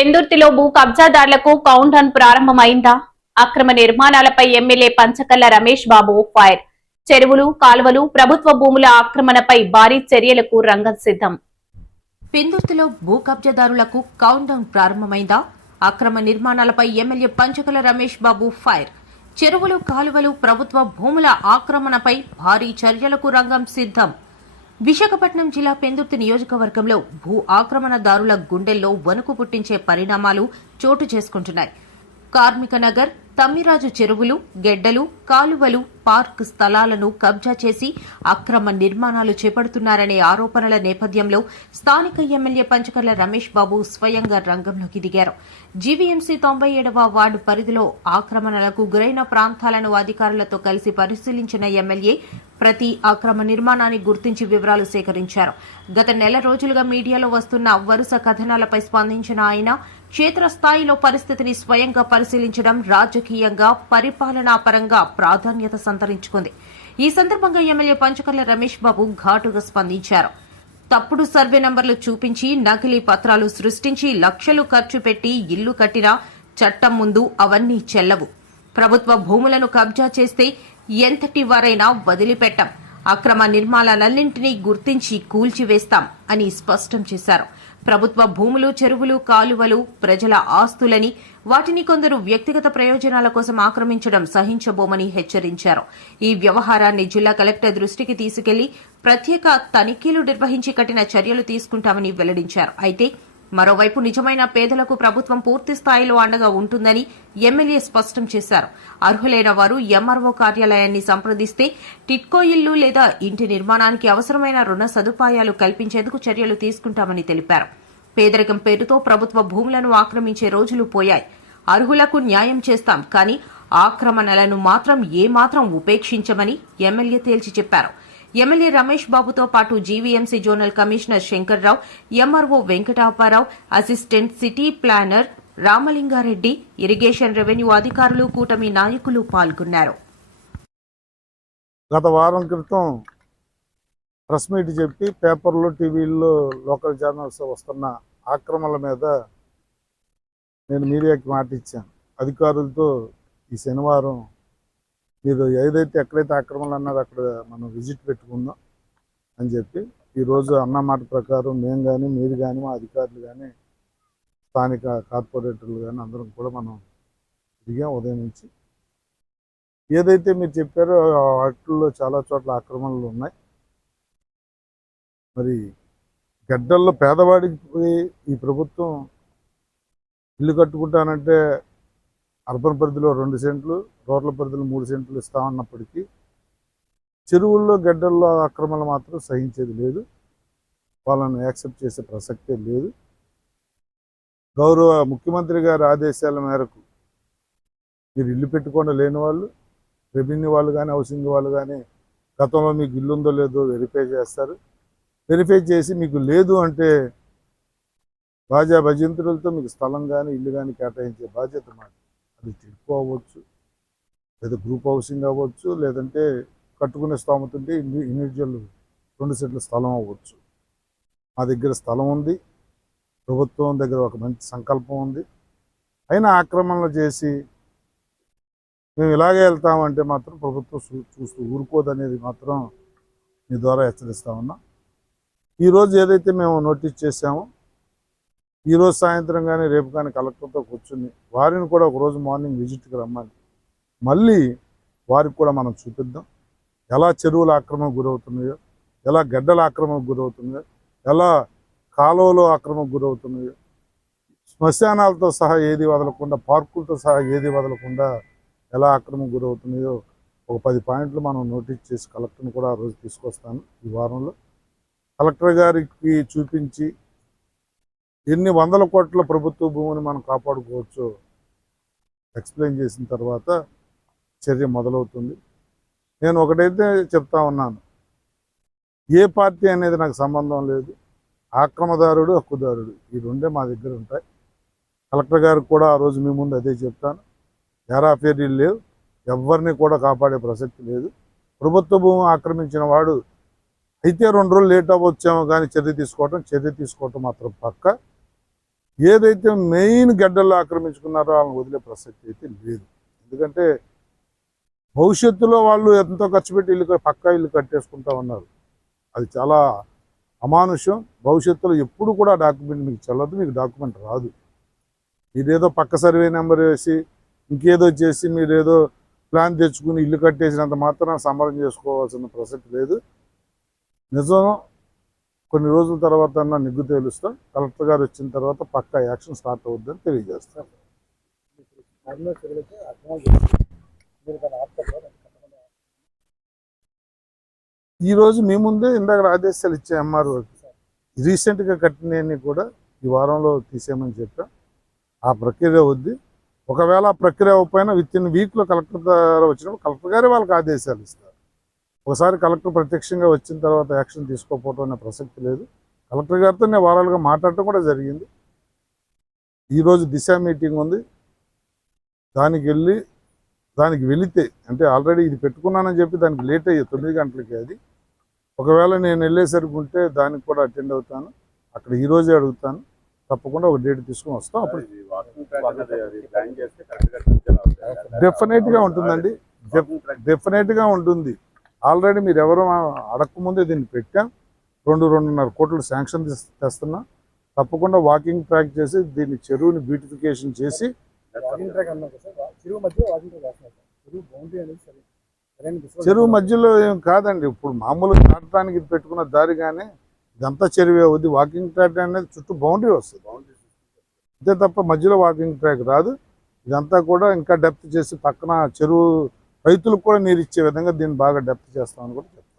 పెందుర్తిలో భూ కబ్జాదారులకు count down ప్రారంభమైందా? అక్రమ నిర్మాణాలపై ఎమ్మెల్యే పంచకల్ల రమేష్ బాబు ఫైర్. చెరువులు, కాలువలు, ప్రభుత్వ భూముల ఆక్రమణపై భారీ చర్యలకు రంగం సిద్ధం. పెందుర్తిలో భూ కబ్జాదారులకు కౌంట్ డౌన్ ప్రారంభమైందా? అక్రమ నిర్మాణాలపై ఎమ్మెల్యే పంచకల్ల రమేష్ బాబు ఫైర్. చెరువులు, కాలువలు, ప్రభుత్వ భూముల ఆక్రమణపై భారీ చర్యలకు రంగం సిద్ధం. విశాఖపట్నం జిల్లా పెందుర్తి నియోజకవర్గంలో భూ ఆక్రమణదారుల గుండెల్లో వణుకు పుట్టించే పరిణామాలు చోటు చేసుకుంటున్నాయి. కార్మిక నగర్, తమ్మిరాజు చెరువులు, గెడ్డలు, కాలువలు, పార్క్ స్థలాలను కబ్జా చేసి అక్రమ నిర్మాణాలు చేపడుతున్నారనే ఆరోపణల నేపథ్యంలో స్థానిక ఎమ్మెల్యే పంచకర్ల రమేష్ బాబు స్వయంగా రంగంలోకి దిగారు. జీవీఎంసీ 97వ వార్డు పరిధిలో ఆక్రమణలకు గురైన ప్రాంతాలను అధికారులతో కలిసి పరిశీలించిన ఎమ్మెల్యే ప్రతి అక్రమ నిర్మాణాన్ని గుర్తించి వివరాలు సేకరించారు. గత నెల రోజులుగా మీడియాలో వస్తున్న వరుస కథనాలపై స్పందించిన ఆయన క్షేత్రస్థాయిలో పరిస్థితిని స్వయంగా పరిశీలించడం రాజకీయంగా, పరిపాలనాపరంగా ప్రాధాన్యత సంతరించుకుంది. ఈ సందర్భంగా ఎమ్మెల్యే పంచకర్ల రమేష్ బాబు ఘాటుగా స్పందించారు. తప్పుడు సర్వే నంబర్లు చూపించి నకిలీ పత్రాలు సృష్టించి లక్షలు ఖర్చు పెట్టి ఇల్లు కట్టినా చట్టం ముందు అవన్నీ చెల్లవు. ప్రభుత్వ భూములను కబ్జా చేస్తే ఎంతటి వారైనా వదిలిపెట్టాం. అక్రమ నిర్మాణాలన్నింటినీ గుర్తించి కూల్చివేస్తాం అని స్పష్టం చేశారు. ప్రభుత్వ భూములు, చెరువులు, కాలువలు ప్రజల ఆస్తులని, వాటిని కొందరు వ్యక్తిగత ప్రయోజనాల కోసం ఆక్రమించడం సహించబోమని హెచ్చరించారు. ఈ వ్యవహారాన్ని జిల్లా కలెక్టర్ దృష్టికి తీసుకెళ్లి ప్రత్యేక తనిఖీలు నిర్వహించి కఠిన చర్యలు తీసుకుంటామని వెల్లడించారు. అయితే మరోవైపు నిజమైన పేదలకు ప్రభుత్వం పూర్తి స్థాయిలో అండగా ఉంటుందని ఎమ్మెల్యే స్పష్టం చేశారు. అర్హులైన వారు ఎంఆర్ఓ కార్యాలయాన్ని సంప్రదిస్తే టిట్కో ఇల్లు లేదా ఇంటి నిర్మాణానికి అవసరమైన రుణ సదుపాయాలు కల్పించేందుకు చర్యలు తీసుకుంటామని తెలిపారు. పేదరికం పేరుతో ప్రభుత్వ భూములను ఆక్రమించే రోజులు పోయాయి. అర్హులకు న్యాయం చేస్తాం, కానీ ఆక్రమణలను మాత్రం ఏమాత్రం ఉపేక్షించమని ఎమ్మెల్యే తేల్చి చెప్పారు. ఎమ్మెల్యే రమేష్ బాబుతో పాటు GVMC zonal commissioner Shankar Rao, MRO Venkatapa Rao, assistant city planner Ramalinga Reddy, irrigation revenue అధికారులు, కూటమి నాయకులు పాల్గొన్నారు. గత వారం క్రితం ప్రెస్ మీట్ చెప్పి పేపర్లు, టీవీల్లో, లోకల్ ఛానల్స్ వస్తున్న ఆక్రమణల మీద నేను మీడియాకి మాట ఇచ్చాను. అధికారులతో ఈ శనివారం మీరు ఏదైతే ఎక్కడైతే ఆక్రమణలు అన్నారో అక్కడ మనం విజిట్ పెట్టుకుందాం అని చెప్పి ఈరోజు అన్న మాట ప్రకారం మేము కానీ, మీరు కానీ, మా అధికారులు కానీ, స్థానిక కార్పొరేటర్లు కానీ అందరం కూడా మనం తిరిగాం. ఉదయం నుంచి ఏదైతే మీరు చెప్పారో వాటిల్లో చాలా చోట్ల ఆక్రమణలు ఉన్నాయి. మరి గడ్డల్లో పేదవాడికి ఈ ప్రభుత్వం ఇల్లు కట్టుకుంటానంటే అర్బన్ పరిధిలో 2 సెంట్లు, రూరల్ పరిధిలో 3 సెంట్లు ఇస్తామన్నప్పటికీ చెరువుల్లో, గడ్డల్లో ఆక్రమణలు మాత్రం సహించేది లేదు. వాళ్ళని యాక్సెప్ట్ చేసే ప్రసక్తే లేదు. గౌరవ ముఖ్యమంత్రి గారి ఆదేశాల మేరకు మీరు ఇల్లు పెట్టుకుండా లేని వాళ్ళు, రెవెన్యూ వాళ్ళు కానీ, హౌసింగ్ వాళ్ళు కానీ గతంలో మీకు ఇల్లు ఉందో లేదో వెరిఫై చేస్తారు. వెరిఫై చేసి మీకు లేదు అంటే బాజా భజంతులతో మీకు స్థలం కానీ, ఇల్లు కానీ కేటాయించే బాధ్యత మాది. అది టిడ్కో అవ్వచ్చు, లేదా గ్రూప్ హౌసింగ్ అవ్వచ్చు, లేదంటే కట్టుకునే స్తోమత ఉంటే ఇండివిజువల్ 2 సెంట్ల స్థలం అవ్వచ్చు. మా దగ్గర స్థలం ఉంది, ప్రభుత్వం దగ్గర ఒక మంచి సంకల్పం ఉంది. అయినా ఆక్రమణలు చేసి మేము ఇలాగే వెళ్తామంటే మాత్రం ప్రభుత్వం చూస్తూ ఊరుకోదనేది మాత్రం మీ ద్వారా హెచ్చరిస్తా ఉన్నా. ఈరోజు ఏదైతే మేము నోటీస్ చేశామో ఈరోజు సాయంత్రం కానీ, రేపు కానీ కలెక్టర్తో కూర్చుని వారిని కూడా ఒకరోజు మార్నింగ్ విజిట్కి రమ్మని మళ్ళీ వారికి కూడా మనం చూపిద్దాం. ఎలా చెరువుల ఆక్రమణకు గురవుతున్నాయో, ఎలా గడ్డల ఆక్రమణకు గురవుతున్నాయో, ఎలా కాలువలో ఆక్రమణకు గురవుతున్నాయో, శ్మశానాలతో సహా ఏది వదలకుండా, పార్కులతో సహా ఏది వదలకుండా ఎలా ఆక్రమణకు గురవుతున్నాయో ఒక 10 పాయింట్లు మనం నోటీస్ చేసి కలెక్టర్ని కూడా ఆ రోజు తీసుకొస్తాను. ఈ వారంలో కలెక్టర్ గారికి చూపించి ఎన్ని వందల కోట్ల ప్రభుత్వ భూమిని మనం కాపాడుకోవచ్చో ఎక్స్ప్లెయిన్ చేసిన తర్వాత చర్య మొదలవుతుంది. నేను ఒకటైతే చెప్తా ఉన్నాను, ఏ పార్టీ అనేది నాకు సంబంధం లేదు. ఆక్రమదారుడు, హక్కుదారుడు ఈ రెండే మా దగ్గర ఉంటాయి. కలెక్టర్ గారికి కూడా ఆ రోజు మీ ముందు అదే చెప్తాను. ఎరాఫేరీలు లేవు, ఎవరిని కూడా కాపాడే ప్రసక్తి లేదు. ప్రభుత్వ భూమి ఆక్రమించిన వాడు అయితే 2 రోజులు లేట్ అవ్వచ్చేమో కానీ చర్య తీసుకోవటం మాత్రం పక్క. ఏదైతే మెయిన్ గడ్డల్లో ఆక్రమించుకున్నారో వాళ్ళని వదిలే ప్రసక్తి అయితే లేదు. ఎందుకంటే భవిష్యత్తులో వాళ్ళు ఎంతో ఖర్చు పెట్టి పక్కా ఇల్లు కట్టేసుకుంటా ఉన్నారు. అది చాలా అమానుష్యం. భవిష్యత్తులో ఎప్పుడు కూడా డాక్యుమెంట్ మీకు చెల్లదు, మీకు డాక్యుమెంట్ రాదు. మీరేదో పక్క సర్వే నెంబర్ వేసి ఇంకేదో చేసి మీరేదో ప్లాన్ తెచ్చుకుని ఇల్లు కట్టేసినంత మాత్రం సంబరం చేసుకోవాల్సిన ప్రసక్తి లేదు. నిజం కొన్ని రోజుల తర్వాత నిగ్గు తేలుస్తాం. కలెక్టర్ గారు వచ్చిన తర్వాత పక్కా యాక్షన్ స్టార్ట్ అవుద్దని తెలియజేస్తాం. ఈరోజు మీ ముందే ఇందాక ఆదేశాలు ఇచ్చే ఎంఆర్ఓ రీసెంట్గా కట్టినవన్నీ కూడా ఈ వారంలో తీసేయమని చెప్పాం. ఆ ప్రక్రియ వద్ది. ఒకవేళ ఆ ప్రక్రియ అవ్వకపోయినా విత్ ఇన్ వీక్లో కలెక్టర్ ద్వారా వచ్చినప్పుడు కలెక్టర్ గారే వాళ్ళకి ఆదేశాలు ఇస్తారు. ఒకసారి కలెక్టర్ ప్రత్యక్షంగా వచ్చిన తర్వాత యాక్షన్ తీసుకోకపోవడం అనే ప్రసక్తి లేదు. కలెక్టర్ గారితో నేను వారాలుగా మాట్లాడటం కూడా జరిగింది. ఈరోజు దిశ మీటింగ్ ఉంది. దానికి వెళితే అంటే ఆల్రెడీ ఇది పెట్టుకున్నానని చెప్పి దానికి లేట్ అయ్యే 9 గంటలకి అది. ఒకవేళ నేను వెళ్ళేసరికి ఉంటే దానికి కూడా అటెండ్ అవుతాను. అక్కడ ఈరోజే అడుగుతాను. తప్పకుండా ఒక డేట్ తీసుకుని వస్తాం. అప్పుడు డెఫినెట్గా ఉంటుందండి. డెఫినెట్గా ఉంటుంది. ఆల్రెడీ మీరు ఎవరు అడగకముందే దీన్ని పెట్టాం. 2-2.5 కోట్లు శాంక్షన్ తెస్తున్నాం. తప్పకుండా వాకింగ్ ట్రాక్ చేసి దీన్ని చెరువుని బ్యూటిఫికేషన్ చేసి చెరువు మధ్యలో ఏం కాదండి. ఇప్పుడు మామూలుగా నాటడానికి ఇది పెట్టుకున్న దారి కానీ ఇదంతా చెరువే అవుద్ది. వాకింగ్ ట్రాక్ అనేది చుట్టూ బౌండరీ వస్తుంది అంతే తప్ప మధ్యలో వాకింగ్ ట్రాక్ రాదు. ఇదంతా కూడా ఇంకా డెప్త్ చేసి పక్కన చెరువు రైతులకు కూడా నీరు ఇచ్చే విధంగా దీన్ని బాగా డెప్త్ చేస్తామని కూడా చెప్తాను.